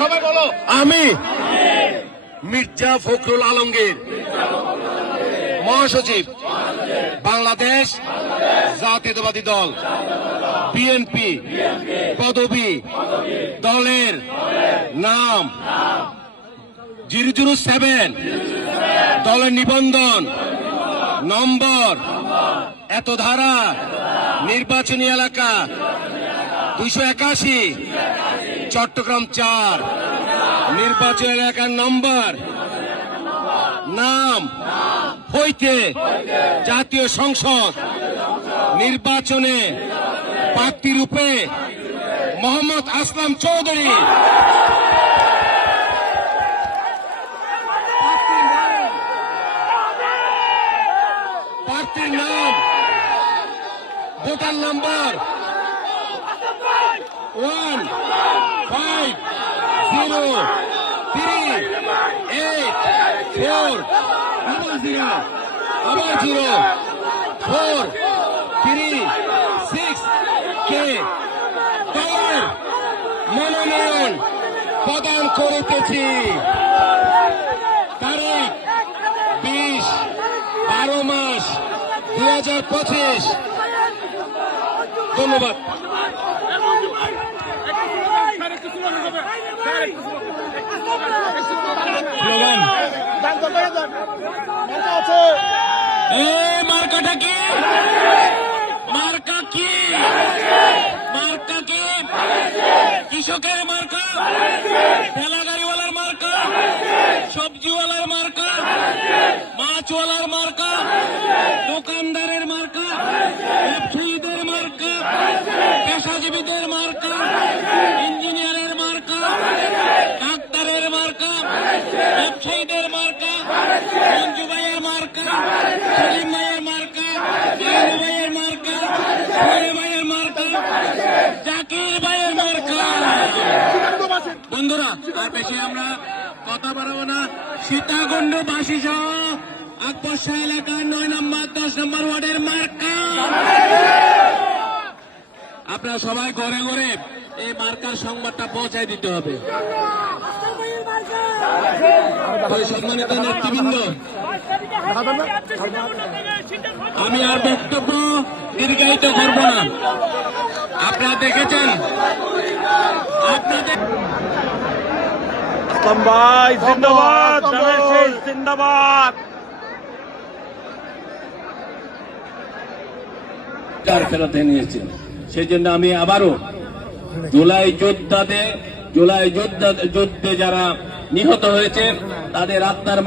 সবাই বলো, আমি মির্জা ফখরুল আলমগীর, মহাসচিব, বাংলাদেশ জাতীয়তাবাদী দল বিএনপি পদবী দলের নাম 007, দলের নিবন্ধন নম্বর, এত ধারা, নির্বাচনী এলাকা 281, চট্টগ্রাম 4, নির্বাচনী এলাকার নম্বর, নাম হইতে জাতীয় সংসদ নির্বাচনে প্রার্থী রূপে মোহাম্মদ আসলাম চৌধুরী। প্রার্থীর নাম, ভোটার নম্বর 1503840, আবার 0436 কে দলের মনোনয়ন প্রদান করিতেছি। তারিখ 20/12/2025। ধন্যবাদ। মার্কাটা কি? মার্কা কি? মার্কা কি? কৃষকের মার্কা, ঠেলা গাড়িওয়ালার মার্কা, সবজিওয়ালার মার্কা, মাছওয়ালার মার্কা, দোকানদারের মার্কা, ব্যবসায়ীদের মার্কা, পেশাজীবীদের মার্কা, ইঞ্জিনিয়ারের মার্কা, ডাক্তারের মার্কা, ব্যবসায়ীদের মার্কা, মঞ্জু ভাইয়ের মার্কা, সেলিম ভাইয়ের মার্কা, জাহির ভাইয়ের মার্কা, সোহেল ভাইয়ের মার্কা, জাকির ভাইয়ের মার্কা। বন্ধুরা, আর বেশি আমরা কথা বাড়াবো না। সীতাকুণ্ডবাসী সহ আকবর শাহ এলাকার 9 নম্বর 10 নম্বর ওয়ার্ডের মার্কা। আপনারা সবাই ঘরে ঘরে এই মার্কার সংবাদটা পৌঁছায় দিতে হবে। সম্মানিত নেতৃবৃন্দ, আমি আর বক্তব্য দীর্ঘায়িত করব না। আপনারা দেখেছেন, আপনাদের ভাই জিন্দাবাদ, জিন্দাবাদ। ফেরাতে নিয়েছেন, সেই জন্য আমি আবারও জুলাই যুদ্ধে যারা নিহত হয়েছে তাদের আত্মার